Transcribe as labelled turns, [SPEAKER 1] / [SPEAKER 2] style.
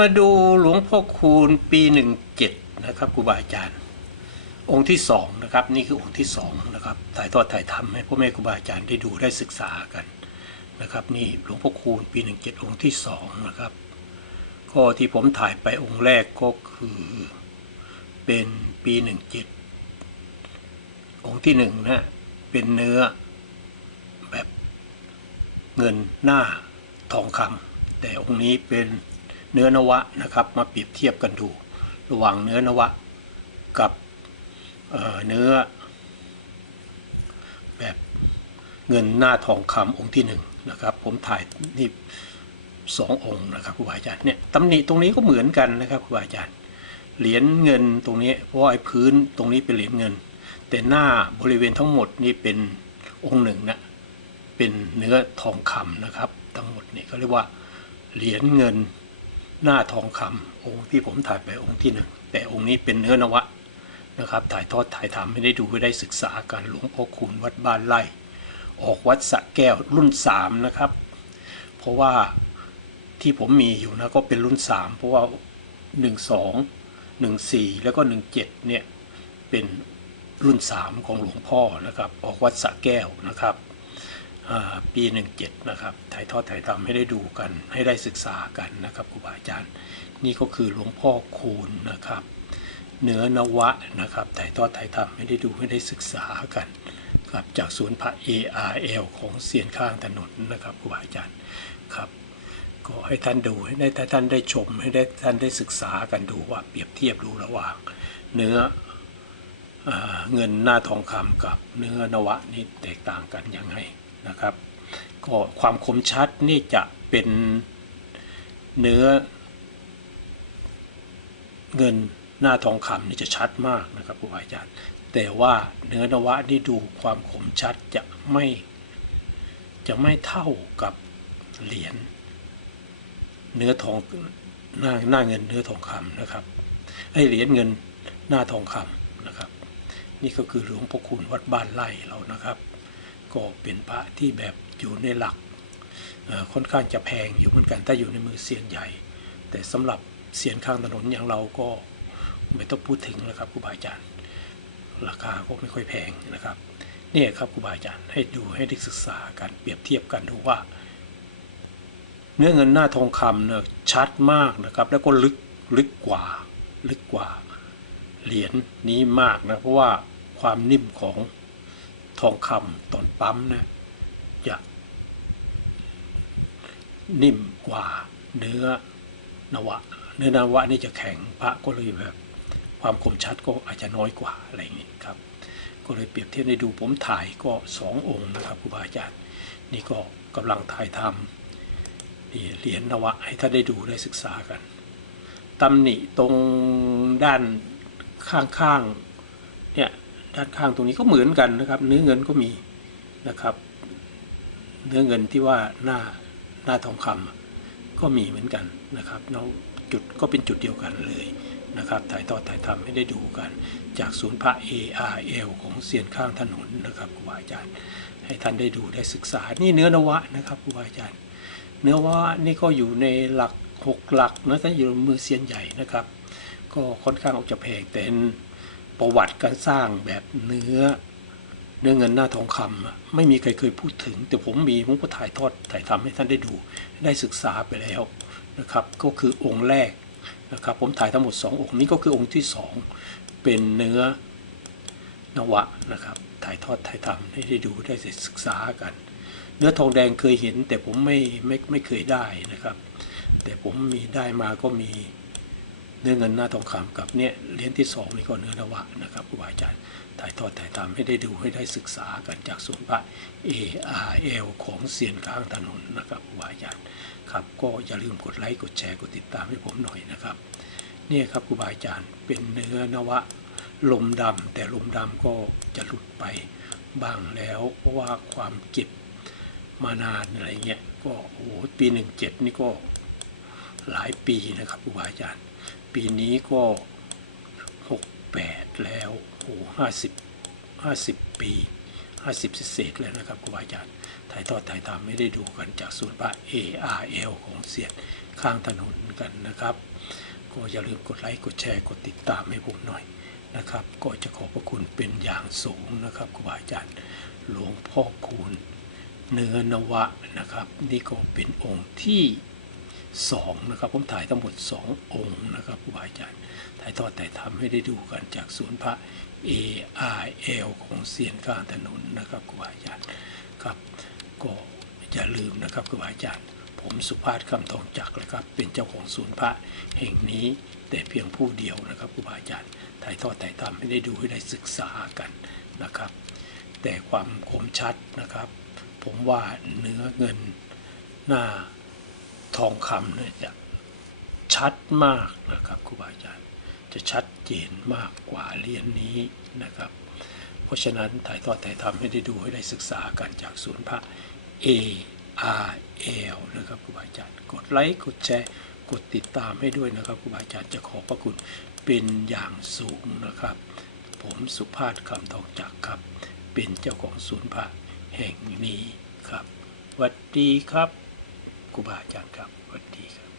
[SPEAKER 1] มาดูหลวงพ่อคูณปีหนึ่งเจ็ดนะครับครูบาอาจารย์ องค์ที่สองนะครับนี่คือองค์ที่สองนะครับถ่ายทอดถ่ายทำให้พ่อแม่ครูบาอาจารย์ได้ดูได้ศึกษากันนะครับนี่หลวงพ่อคูณปีหนึ่งเจ็ดองค์ที่สองนะครับก็ที่ผมถ่ายไปองค์แรกก็คือเป็นปีหนึ่งเจ็ดองค์ที่หนึ่งนะเป็นเนื้อแบบเงินหน้าทองคำแต่องค์นี้เป็น เนื้อนวะนะครับมาเปรียบเทียบกันดู ระหว่างเนื้อนวะกับเเนื้อ แบบเงินหน้าทองคำองค์ที่หนึ่งนะครับ ผมถ่ายนี่สององค์นะครับครูบาอาจารย์เนี่ยตำหนิตรงนี้ก็เหมือนกันนะครับครูบาอาจารย์เหรียญเงินตรงนี้เพราะไอ้พื้นตรงนี้เป็นเหรียญเงิน แต่หน้าบริเวณทั้งหมดนี่เป็นองค์หนึ่งนะเป็นเนื้อทองคำนะครับ ทั้งหมดนี่เขาเรียกว่าเหรียญเงิน หน้าทองคำองค์ที่ผมถ่ายไปองค์ที่หนึ่งแต่องค์นี้เป็นเนื้อนวะนะครับ ถ่ายทอดถ่ายทำให้ได้ดูให้ได้ศึกษากันหลวงพ่อคูณวัดบ้านไร่ ออกวัดสระแก้วรุ่นสามนะครับ เพราะว่าที่ผมมีอยู่นะก็เป็นรุ่นสามเพราะว่าหนึ่งสองหนึ่งสี่แล้วก็หนึ่งเจ็ดเนี่ยเป็นรุ่นสามของหลวงพ่อนะครับ ออกวัดสระแก้วนะครับ ปีหนึ่งเจ็ดนะครับถ่ายทอดถ่ายทำให้ได้ดูกัน ให้ได้ศึกษากันนะครับครูบาอาจารย์ นี่ก็คือหลวงพ่อคูณนะครับเนื้อนวะนะครับถ่ายทอดถ่ายทำให้ได้ดูให้ได้ศึกษากันครับจากศูนย์พระ ARL ของเสียนข้างถนนนะครับครูบาอาจารย์ครับก็ให้ท่านดูให้ได้ท่านได้ชมให้ได้ท่านได้ศึกษากันดูว่าเปรียบเทียบดูระหว่าง เนื้ออเงินหน้าทองคำกับเนื้อนวะนี่แตกต่างกันยังไง นะครับ ก็ความคมชัดนี่จะเป็นเนื้อ เงินหน้าทองคำนี่จะชัดมากนะครับครูบาอาจารย์ แต่ว่าเนื้อนวะนี่ดูความคมชัดจะไม่จะไม่เท่ากับเหรียญเนื้อทองหน้าหน้าเงินเนื้อทองคำนะครับไอเหรียญเงินหน้าทองคำนะครับ นี่ก็คือหลวงพ่อคุณวัดบ้านไร่เรานะครับ ก็เป็นพระที่แบบอยู่ในหลักค่อนข้างจะแพงอยู่เหมือนกันถ้าอยู่ในมือเซียนใหญ่ แต่สำหรับเซียนข้างถนนอย่างเราก็ไม่ต้องพูดถึงแล้วครับครูบาอาจารย์ ราคาก็ไม่ค่อยแพงนะครับนี่ครับครูบาอาจารย์ให้ดูให้ได้ศึกษากันเปรียบเทียบกันดูว่า เนื้อเงินหน้าทองคำเนี่ยชัดมากนะครับ แล้วก็ลึกลึกกว่า ลึกกว่า เหรียญนี้มากนะเพราะว่าความนิ่มของ ทองคำตอนปั๊มเนี่ยจะนิ่มกว่าเนื้อนวะ เนื้อนวะนี่จะแข็งพระก็เลยแบบ ความคมชัดก็อาจจะน้อยกว่าอะไรอย่างนี้ครับ ก็เลยเปรียบเทียบให้ดูผมถ่ายก็สององค์นะครับครูบาอาจารย์นี่ก็กำลังถ่ายทำนี่เหรียญนวะให้ท่านได้ดูได้ศึกษากันตำหนิตรงด้านข้างๆเนี่ย ด้านข้างตรงนี้ก็เหมือนกันนะครับ เนื้อเงินก็มีนะครับ เนื้อเงินที่ว่าหน้าหน้าทองคำก็มีเหมือนกันนะครับน้องจุดก็เป็นจุดเดียวกันเลยนะครับ ถ่ายทอดถ่ายทำให้ได้ดูกัน จากศูนย์พระ ARL ของเซียนข้างถนนนะครับครูบาอาจารย์ ให้ท่านได้ดูได้ศึกษา นี่เนื้อนวะนะครับครูบาอาจารย์ เนื้อว่านี่ก็อยู่ในหลักหกหลักนะถ้าอยู่มือเซียนใหญ่นะครับ ก็ค่อนข้างออกจะแพงแต่ ประวัติการสร้างแบบเนื้อ เนื้อเงินหน้าทองคำไม่มีใครเคยพูดถึง แต่ผมมีผมก็ถ่ายทอดถ่ายทำให้ท่านได้ดู ได้ศึกษาไปแล้วนะครับ ก็คือองค์แรกนะครับ ผมถ่ายทั้งหมด 2 องค์นี้ก็คือองค์ที่ 2 เป็นเนื้อนวะนะครับถ่ายทอดถ่ายทำให้ได้ดูได้ศึกษากัน เนื้อทองแดงเคยเห็นแต่ผมไม่ไม่ไม่เคยได้นะครับ แต่ผมมีได้มาก็มี เนื้อเงินหน้าทองคำกับเนี่ยเหรียญที่สองนี่ก็เนื้อนวะนะครับครูบาอาจารย์ถ่ายทอดถ่ายทำให้ได้ดูให้ได้ศึกษากันจากศูนพระ ARL ของเสียนข้างถนนนะครับครูบาอาจารย์ครับก็อย่าลืมกดไลค์กดแชร์กดติดตามให้ผมหน่อยนะครับเนี่ยครับครูบาอาจารย์เป็นเนื้อนวะลมดำแต่ลมดำก็จะหลุดไปบ้างแล้วเพราะว่าความเก็บมานานอะไรเงี้ยก็โอ้โหปีหนึ่งเจ็ดนี่ก็ หลายปีนะครับครูบาอาจารย์ ปีนี้ก็หกแล้วโอ้ห้าสิบห้าสิบปี50เศษๆเลยนะครับครูบาอาจารย์ถ่ายทอดถ่ายทำไม่ได้ดูกันจากศูนย์พระ ARL ของเสียดข้างถนนกันนะครับ ก็อย่าลืมกดไลค์กดแชร์กดติดตามให้ผมหน่อยนะครับ ก็จะขอบพระคุณเป็นอย่างสูงนะครับครูบาอาจารย์ หลวงพ่อคูณเนื้อนวะนะครับ นี่ก็เป็นองค์ที่ สองนะครับผมถ่ายทั้งหมดสององค์นะครับครูบาอาจารย์ถ่ายทอดแต่ทำให้ได้ดูกันจากศูนย์พระ ARL ของเซียนข้างถนนนะครับครูบาอาจารย์ครับก็อย่าลืมนะครับครูบาอาจารย์ ผมสุภาพคำทองจักรนะครับ เป็นเจ้าของศูนย์พระแห่งนี้แต่เพียงผู้เดียวนะครับครูบาอาจารย์ถ่ายทอดถ่ายทำให้ได้ดูให้ได้ศึกษากันนะครับ แต่ความคมชัดนะครับ ผมว่าเนื้อเงินหน้า ทองคำเนี่ยจะชัดมากนะครับครูบาอาจารย์จะชัดเจนมากกว่าเหรียญนี้นะครับ เพราะฉะนั้นถ่ายทอดถ่ายทำให้ได้ดูให้ได้ศึกษากันจากศูนย์พระ A R L นะครับครูบาอาจารย์กดไลค์กดแชร์กดติดตามให้ด้วยนะครับครูบาอาจารย์จะขอบพระคุณเป็นอย่างสูงนะครับ ผมสุภาพคำทองจักรครับ เป็นเจ้าของศูนย์พระแห่งนี้ครับหวัดดีครับ ครูบาอาจารย์ครับสวัสดีครับ